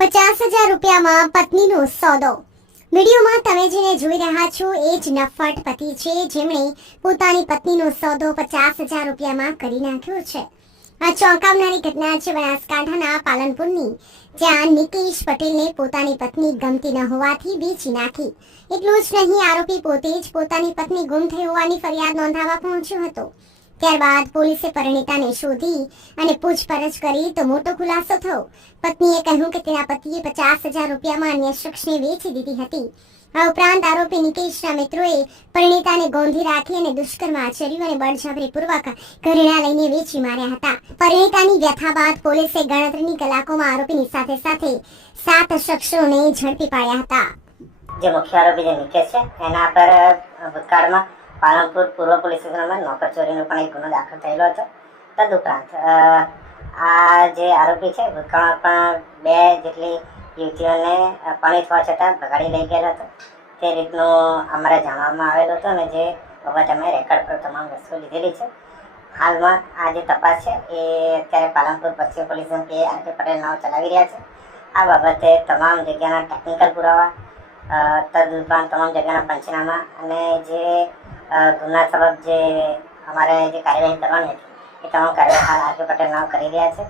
50,000 રૂપિયામાં પત્નીનો સોદો। વિડીયોમાં તમે જેને જોઈ રહ્યા છો એ જ નફ્ફટ પતિ છે, જેમણે પોતાની પત્નીનો સોદો 50,000 રૂપિયામાં કરી નાખ્યો છે। આ ચોંકાવનારી ઘટના છે બનાસકાંઠાના પાલનપુરની, જ્યાં નિકેશ પટેલને પોતાની પત્ની ગમતી ન હોવાથી વેચી નાખી। એટલું જ નહીં, આરોપી પોતે જ પોતાની પત્ની ગુમ થઈ હોવાની ફરિયાદ નોંધાવવા પહોંચ્યો હતો। ત્યારબાદ પોલીસે પરિણીતાને શોધી અને પૂછપરછ કરી તો મોટો ખુલાસો થયો। પત્નીએ કહ્યું કે તેના પતિએ 50,000 રૂપિયામાં અન્ય શખ્સને વેચી દીધી હતી। આ ઉપરાંત આરોપી નિકેશના મિત્રોએ પરિણીતાને ગોંધી રાખી અને દુષ્કર્મ આચર્યું અને બળજબરીપૂર્વક ઘરેણા લઈને વેચી માર્યા હતા। પરિણીતાની વ્યથા બાદ પોલીસે ગણતરીની કલાકોમાં આરોપીની સાથે સાથે 7 શખ્સોને ઝડપી પાડ્યા હતા। જે મુખ્ય આરોપી જે નિકેશ છે એના પર ભૂતકાળમાં પાલનપુર પૂર્વ પોલીસ સ્ટેશનમાં નોકર ચોરીનો પણ એક ગુનો દાખલ થયેલો હતો। તદુપરાંત આ જે આરોપી છે ભૂતકાળમાં પણ 2 જેટલી યુવતીઓને પરણિત હોવા છતાં ભગાડી લઈ ગયેલો હતો। તે રીતનું અમારે જાણવામાં આવેલું હતું અને જે બાબત અમે રેકોર્ડ પર તમામ વસ્તુઓ લીધેલી છે। હાલમાં આ જે તપાસ છે એ અત્યારે પાલનપુર પશ્ચિમ પોલીસ આર.કે. પટેલ નામ ચલાવી રહ્યા છે। આ બાબતે તમામ જગ્યાના ટેકનિકલ પુરાવા, તદુપરાંત તમામ જગ્યાના પંચનામા અને જે ગુના સબબ જે અમારે જે કાર્યવાહી કરવાની હતી એ તમામ કાર્યવાહી આર.કે. પટેલ નામ કરી રહ્યા છે।